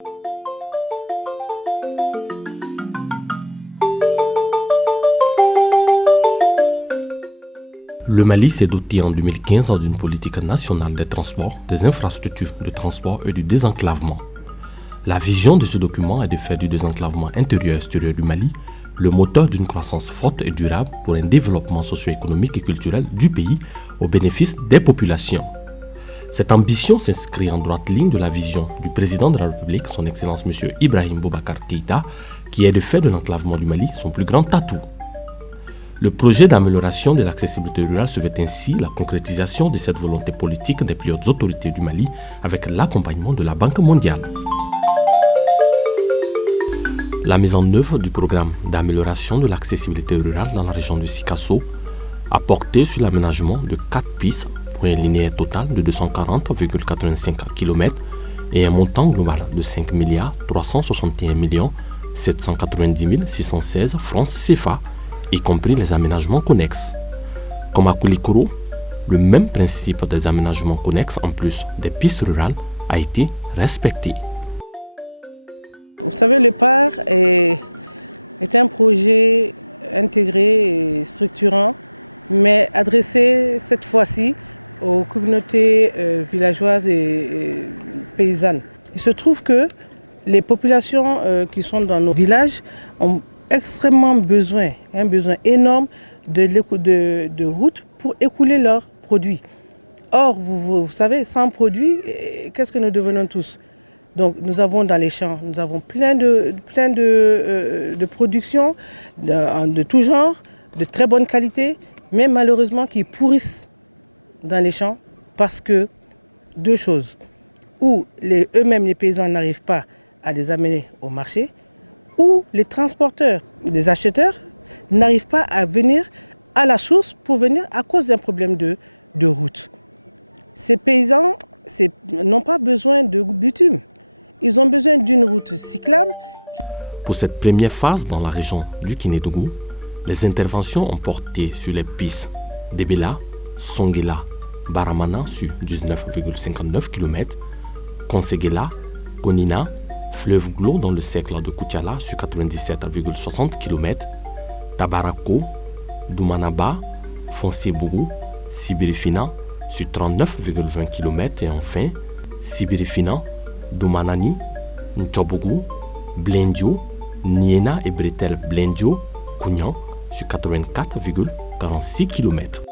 Le Mali s'est doté en 2015 d'une politique nationale des transports, des infrastructures de transport et du désenclavement. La vision de ce document est de faire du désenclavement intérieur-extérieur du Mali le moteur d'une croissance forte et durable pour un développement socio-économique et culturel du pays au bénéfice des populations. Cette ambition s'inscrit en droite ligne de la vision du président de la République, son Excellence M. Ibrahim Boubacar Keïta, qui est de fait de l'enclavement du Mali son plus grand atout. Le projet d'amélioration de l'accessibilité rurale se veut ainsi la concrétisation de cette volonté politique des plus hautes autorités du Mali avec l'accompagnement de la Banque mondiale. La mise en œuvre du programme d'amélioration de l'accessibilité rurale dans la région du Sikasso a porté sur l'aménagement de 4 pistes pour un linéaire total de 240,85 km et un montant global de 5 361 790 616 francs CFA, y compris les aménagements connexes. Comme à Koulikoro, le même principe des aménagements connexes en plus des pistes rurales a été respecté. Vous savez, le PAR est un projet intégré et structurant, mais adressé cette fois-ci aux communautés villageoises et paysannes. Il se trouve que les populations qui sont dans nos villages ont extrêmement besoin, un besoin énorme de routes pour écouler leurs produits. Or, vous savez, sans produits, qu'est-ce que nous devenons tous ? Donc nous avons dans les champs, nous avons plein de productions de tout genre, de très bonne qualité, mais malheureusement qui pourrissent dans les champs parce que deux choses. Ou eux-mêmes les paysans n'arrivent pas à les amener au marché, ou les transporteurs, les acheteurs n'arrivent pas à venir à la source pour venir à cause d'un problème de route. Ces paysans n'ont pas besoin de bitume, ils ont besoin d'une route cyclable. Pour cette première phase dans la région du Kénédougou, les interventions ont porté sur les pistes d'Ebela, Songuela, Baramana sur 19,59 km, Konségela, Konina, Fleuve Glo dans le cercle de Koutiala sur 97,60 km, Tabarako, Doumanaba, Foncé-Bougou, Sibirifina sur 39,20 km et enfin Sibirifina, Doumanani, Ntchobougou, Blendjo, Niena et Bretel Blendjo, Kounyan sur 84,46 km.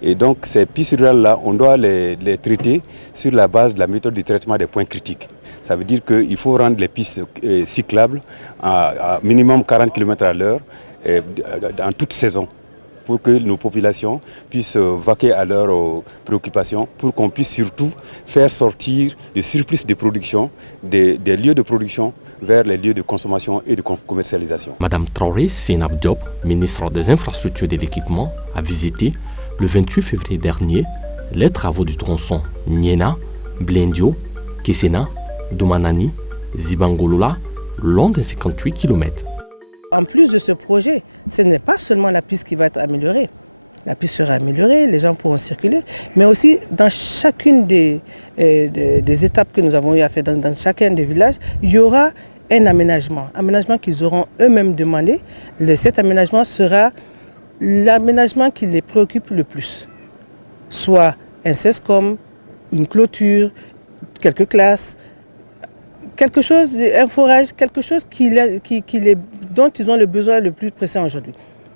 Et donc ces pistes rurales-là, on doit les traiter sur la base de la méthode de traitement des points critiques. Ça veut dire qu'il faut rendre les pistes cyclables à minimum 40 km à l'heure en toute saison pour que nos populations puissent vaquer à leurs préoccupations, pour qu'on puisse surtout faire sortir le surplus de production des lieux de production vers les lieux de consommation et de commercialisation. Madame Traoré Seynab Diop, ministre des Infrastructures et de l'Équipement, a visité le 28 février dernier les travaux du tronçon Niena, Blendjo, Kessena, Doumanani, Zibangolola, long de 58 km. En plus de ce projet, ce n'est pas seulement la piste qui va être améliorée. La piste sera améliorée, les gens pourront circuler, mais aussi dans chacune des étapes que nous avons eu à faire, dans chacun des villages, il y aura un aménagement qu'ils auront eux-mêmes demandé. Cet aménagement sera l'aménagement qui les préoccupe le plus. Soit un CESCOM, une clôture, quelques classes, quelque chose, un forage, quelque chose dont ils ont le besoin le plus pressant aujourd'hui.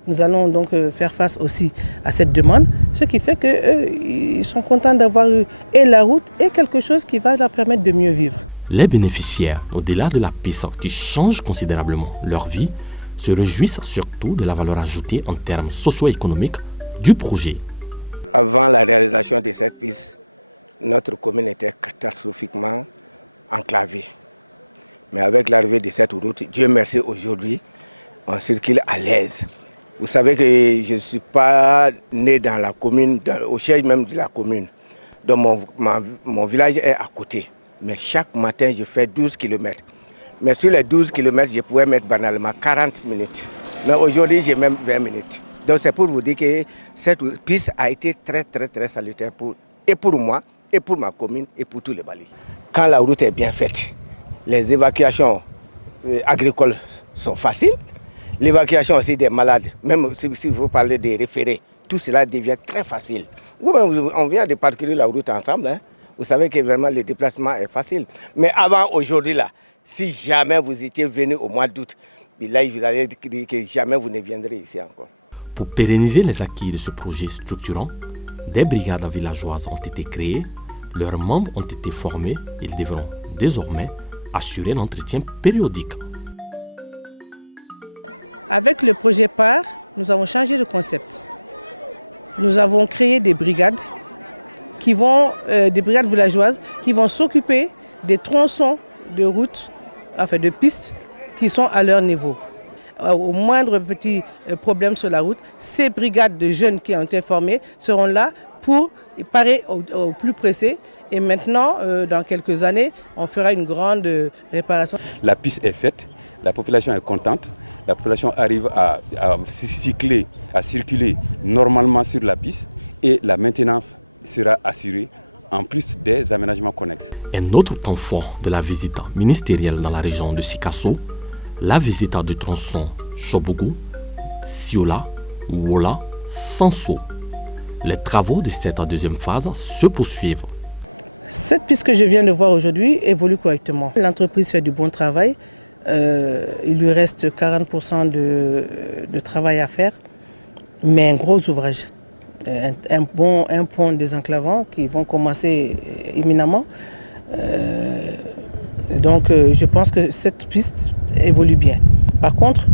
Nous allons donc faire face aussi à cette demande, ce qui fait qu'ils sont contents d'avoir eu et la route et quelque chose qui va leur permettre de mieux vivre. Les bénéficiaires, au-delà de la piste qui change considérablement leur vie, se réjouissent surtout de la valeur ajoutée en termes socio-économiques du projet. Avant la réalisation de cette piste, notre commune était catastrophiquement enclavée. Mais avec l'arrivée de cette route, Dieu merci, aujourd'hui, on circule à l'aise. Vous savez que je ne suis pas né dans la commune, au siège même de la commune. Donc mon village est à côté. Mais chaque matin, je fais 12 km. Mais sur les 12 km, je pouvais mettre banalement 40 minutes. Mais aujourd'hui, j'ai même 20 minutes. Donc c'est pour vous dire que cette piste a été très salutaire pour moi, et pour ma commune, et pour tous les Mali. quand la route est bien faite, les évacuations agricoles sont faciles. L'évacuation aussi des malades, même si vous parlez des référés, tout cela devient très facile. On vient de parcourir la route ensemble, hein. Vous savez que vraiment le déplacement est facile. Mais avant aujourd'hui, là, si jamais vous étiez venu au mois d'août, là, je vous allais dire que jamais vous ne viendrez ici encore. Pour pérenniser les acquis de ce projet structurant, des brigades villageoises ont été créées, leurs membres ont été formés, ils devront désormais assurer l'entretien périodique. Avec le projet PAR, nous avons changé de concept. Nous avons créé des brigades des brigades villageoises qui vont s'occuper des tronçons de routes, enfin de pistes qui sont à leur niveau. Au moindre petit problème sur la route, ces brigades de jeunes qui ont été formés seront là pour parer au plus pressé. Et maintenant, dans quelques années, on fera une grande réparation. La piste est faite, la population est contente, la population arrive à circuler normalement sur la piste et la maintenance sera assurée en plus des aménagements connexes. Un autre temps fort de la visite ministérielle dans la région de Sikasso, la visite du tronçon Chobougou, Siola, Wola, Sanso. Les travaux de cette deuxième phase se poursuivent. Cette piste que je viens de voir aujourd'hui évolue correctement. L'entreprise fait du bon travail. Il lui reste 40% de travail à faire, mais un gros ouvrage. Un pont désenclavant qui vont commencer imminemment. Donc je pense que cette piste évolue bien. Par contre,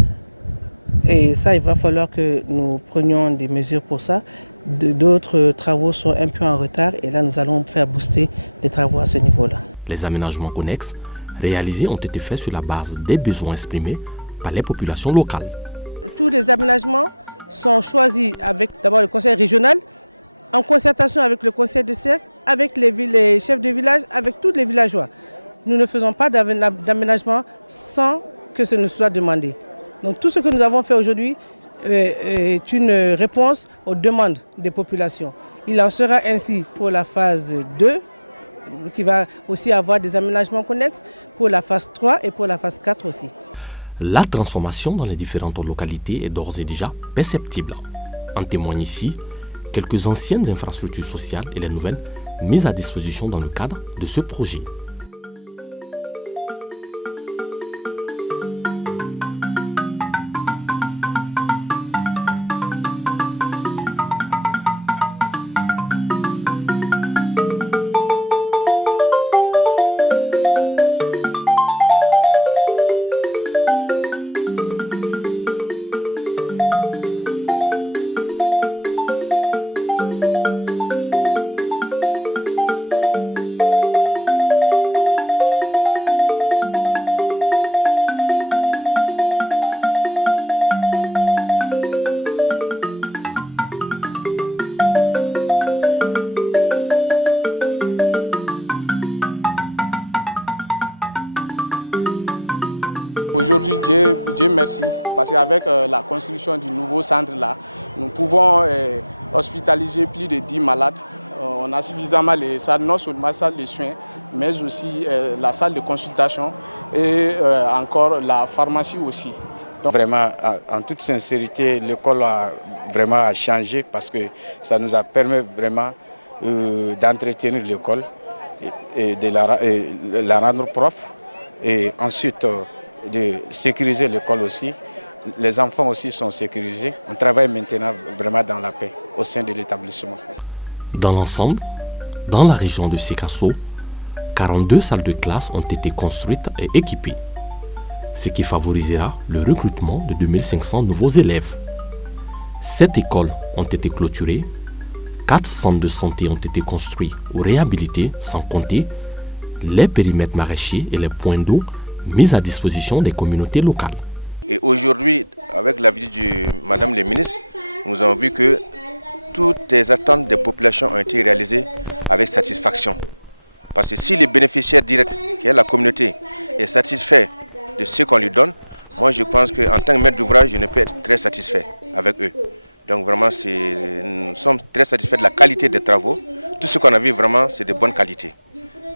et ça il va falloir que nous prenions des mesures pour ça, d'autres travaux sont un peu en retard et là nous allons faire booster les travaux à ce niveau-là. Les aménagements connexes réalisés ont été faits sur la base des besoins exprimés par les populations locales. Tous les aménagements sont choisis avec d'abord le conseil régional, en concertation avec le conseil de cercle, avec les chefs de village, avec tous les villageois. Nous ne faisons pas d'aménagement sans que ce nous soit demandé. Donc tout ce que nous avons fait aujourd'hui est une réponse aux demandes des populations. Il en sera ainsi pour la phase 2, qui va aussi avoir des aménagements connexes, pour la phase 3 et pour la phase 4 aussi. La transformation dans les différentes localités est d'ores et déjà perceptible. En témoignent ici quelques anciennes infrastructures sociales et les nouvelles mises à disposition dans le cadre de ce projet. Aujourd'hui, Dieu merci, parce qu'avec la construction du nouveau centre là, nous pouvons hospitaliser plus de 10 malades. On a suffisamment les salles, non seulement la salle de soins, mais aussi la salle de consultation et encore la pharmacie aussi. Donc vraiment, en toute sincérité, l'école a vraiment changé parce que ça nous a permis vraiment d'entretenir l'école et de la rendre propre et ensuite de sécuriser l'école aussi. Les enfants aussi sont sécurisés. On travaille maintenant vraiment dans la paix au sein de l'établissement. Dans l'ensemble, dans la région de Sikasso, 42 salles de classe ont été construites et équipées, ce qui favorisera le recrutement de 2500 nouveaux élèves. 7 écoles ont été clôturées, 4 centres de santé ont été construits ou réhabilités, sans compter les périmètres maraîchers et les points d'eau mis à disposition des communautés locales. Et aujourd'hui, avec la visite de Madame le ministre, nous avons vu que toutes les attentes des populations ont été réalisées avec satisfaction. Parce que si le bénéficiaire direct, qui est la communauté, est satisfait de ce qu'on lui donne, moi je pense qu'en tant que maître d'ouvrage, je ne peux être très satisfait avec eux. Donc vraiment, nous sommes très satisfaits de la qualité des travaux. Tout ce qu'on a vu vraiment, c'est de bonne qualité.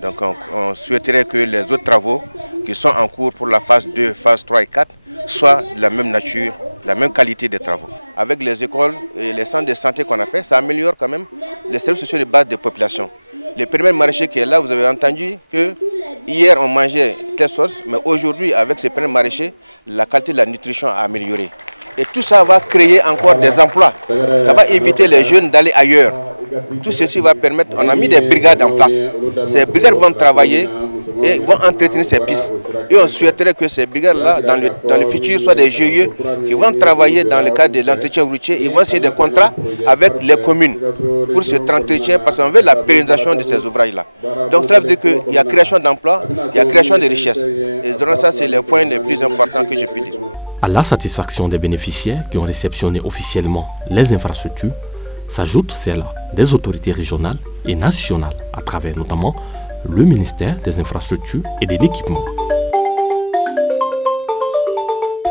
Donc on souhaiterait que les autres travaux qui sont en cours pour la phase 2, phase 3 et 4 soient de la même nature, la même qualité des travaux. Avec les écoles et les centres de santé qu'on a fait, ça améliore quand même les services sociaux de base des populations. Le périmètre maraîcher qui est là, vous avez entendu que hier on mangeait telle sauce, mais aujourd'hui avec ce périmètre maraîcher, la qualité de la nutrition a amélioré. Et tout ça va créer encore des emplois. Ça va éviter les jeunes d'aller ailleurs. Tout ceci va permettre, on a mis des brigades en place. Ces brigades vont travailler et vont entretenir ces pistes. Et on souhaiterait que ces brigades-là, dans le futur, soient des GIE qui vont travailler dans le cadre de l'entretien routier. Ils vont signer des contrats avec les communes pour cet entretien, parce qu'on veut la pérennisation de ces ouvrages-là. Donc cela veut dire qu'il y a création d'emplois, il y a création de richesses. Et ça, c'est les points les plus importants que je puis dire. À la satisfaction des bénéficiaires qui ont réceptionné officiellement les infrastructures, s'ajoute celle des autorités régionales et nationales, à travers notamment le ministère des Infrastructures et de l'Équipement.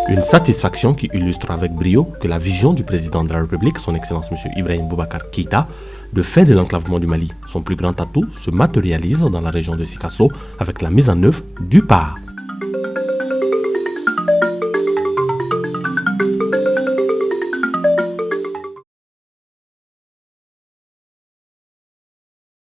Une satisfaction qui illustre avec brio que la vision du président de la République, son Excellence M. Ibrahim Boubacar Keïta, de faire de l'enclavement du Mali son plus grand atout, se matérialise dans la région de Sikasso avec la mise en œuvre du PAR.